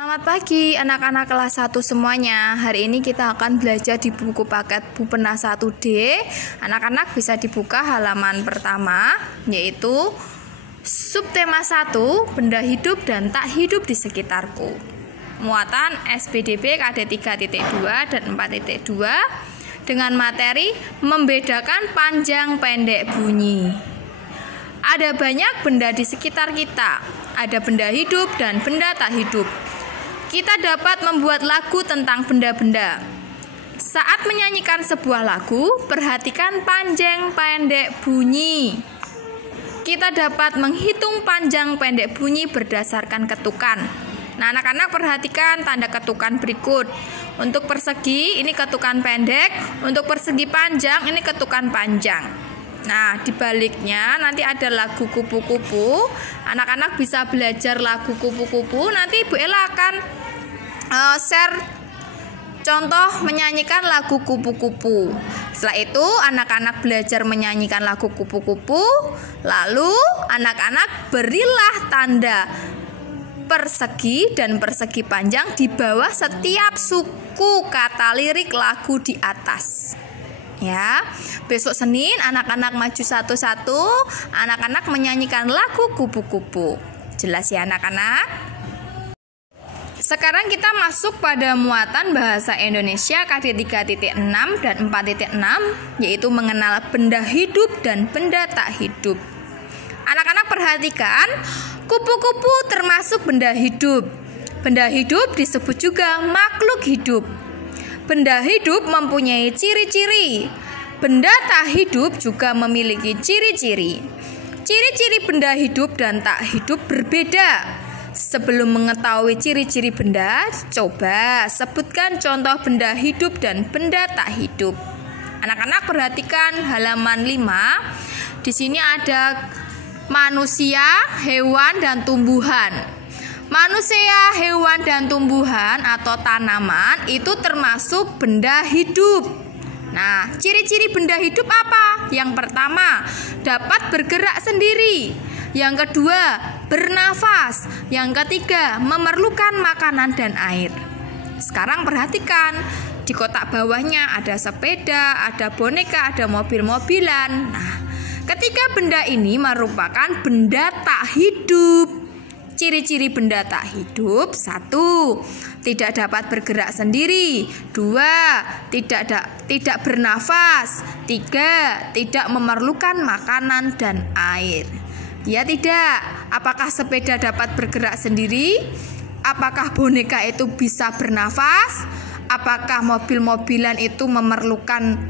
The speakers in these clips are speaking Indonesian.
Selamat pagi anak-anak kelas 1 semuanya. Hari ini kita akan belajar di buku paket Bupena 1D. Anak-anak bisa dibuka halaman pertama, yaitu subtema 1, benda hidup dan tak hidup di sekitarku. Muatan SPDB KD 3.2 dan 4.2 dengan materi membedakan panjang pendek bunyi. Ada banyak benda di sekitar kita. Ada benda hidup dan benda tak hidup. Kita dapat membuat lagu tentang benda-benda. Saat menyanyikan sebuah lagu, perhatikan panjang pendek bunyi. Kita dapat menghitung panjang pendek bunyi berdasarkan ketukan. Nah, anak-anak perhatikan tanda ketukan berikut. Untuk persegi, ini ketukan pendek. Untuk persegi panjang, ini ketukan panjang. Nah, di baliknya nanti ada lagu kupu-kupu. Anak-anak bisa belajar lagu kupu-kupu. Nanti Bu Ella akan share contoh menyanyikan lagu kupu-kupu. Setelah itu anak-anak belajar menyanyikan lagu kupu-kupu. Lalu anak-anak berilah tanda persegi dan persegi panjang di bawah setiap suku kata lirik lagu di atas. Ya, besok Senin anak-anak maju satu-satu, anak-anak menyanyikan lagu kupu-kupu. Jelas ya anak-anak? Sekarang kita masuk pada muatan bahasa Indonesia KD 3.6 dan 4.6, yaitu mengenal benda hidup dan benda tak hidup. Anak-anak perhatikan, kupu-kupu termasuk benda hidup. Benda hidup disebut juga makhluk hidup. Benda hidup mempunyai ciri-ciri. Benda tak hidup juga memiliki ciri-ciri. Ciri-ciri benda hidup dan tak hidup berbeda. Sebelum mengetahui ciri-ciri benda, coba sebutkan contoh benda hidup dan benda tak hidup. Anak-anak perhatikan halaman 5. Di sini ada manusia, hewan, dan tumbuhan. Manusia, hewan, dan tumbuhan atau tanaman itu termasuk benda hidup. Nah, ciri-ciri benda hidup apa? Yang pertama, dapat bergerak sendiri. Yang kedua, bernafas. Yang ketiga, memerlukan makanan dan air. Sekarang perhatikan, di kotak bawahnya ada sepeda, ada boneka, ada mobil-mobilan. Nah, ketiga benda ini merupakan benda tak hidup. Ciri-ciri benda tak hidup: 1. Tidak dapat bergerak sendiri. 2. Tidak bernafas. 3. Tidak memerlukan makanan dan air. Ya tidak? Apakah sepeda dapat bergerak sendiri? Apakah boneka itu bisa bernafas? Apakah mobil-mobilan itu memerlukan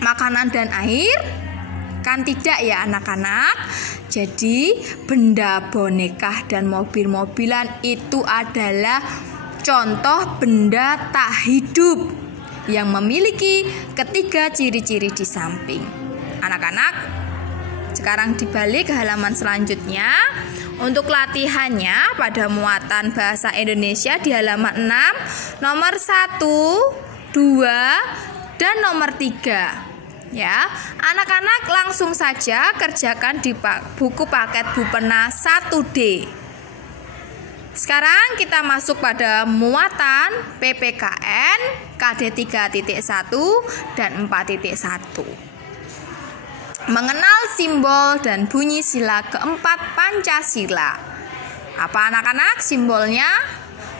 makanan dan air? Kan tidak ya anak-anak. Jadi benda boneka dan mobil-mobilan itu adalah contoh benda tak hidup yang memiliki ketiga ciri-ciri di samping. Anak-anak, sekarang dibalik ke halaman selanjutnya. Untuk latihannya pada muatan bahasa Indonesia di halaman 6, nomor 1, 2, dan nomor 3. Ya, anak-anak langsung saja kerjakan di buku paket Bupena 1D. Sekarang kita masuk pada muatan PPKN KD 3.1 dan 4.1. Mengenal simbol dan bunyi sila keempat Pancasila. Apa anak-anak simbolnya?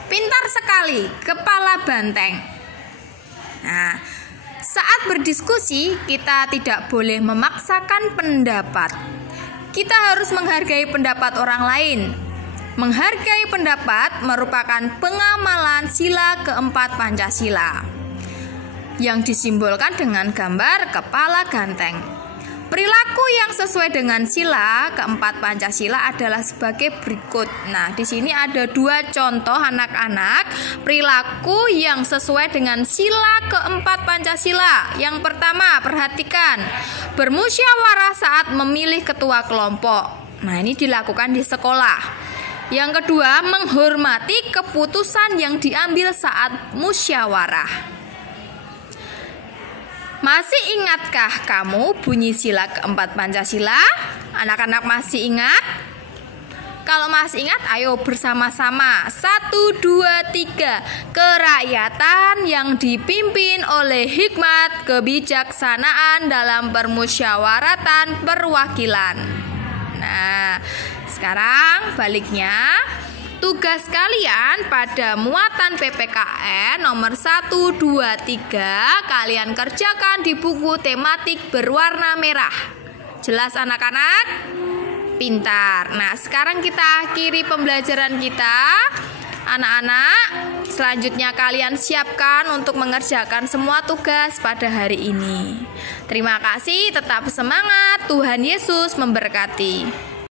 Pintar sekali, kepala banteng. Nah, saat berdiskusi, kita tidak boleh memaksakan pendapat. Kita harus menghargai pendapat orang lain. Menghargai pendapat merupakan pengamalan sila keempat Pancasila yang disimbolkan dengan gambar kepala ganteng. Perilaku yang sesuai dengan sila keempat Pancasila adalah sebagai berikut. Nah, di sini ada 2 contoh anak-anak perilaku yang sesuai dengan sila keempat Pancasila. Yang pertama, perhatikan, bermusyawarah saat memilih ketua kelompok. Nah, ini dilakukan di sekolah. Yang kedua, menghormati keputusan yang diambil saat musyawarah. Masih ingatkah kamu bunyi sila keempat Pancasila? Anak-anak masih ingat? Kalau masih ingat, ayo bersama-sama. 1, 2, 3. Kerakyatan yang dipimpin oleh hikmat kebijaksanaan dalam permusyawaratan perwakilan. Nah, sekarang baliknya. Tugas kalian pada muatan PPKN nomor 1, 2, 3 kalian kerjakan di buku tematik berwarna merah. Jelas anak-anak? Pintar. Nah, sekarang kita akhiri pembelajaran kita. Anak-anak, selanjutnya kalian siapkan untuk mengerjakan semua tugas pada hari ini. Terima kasih, tetap semangat. Tuhan Yesus memberkati.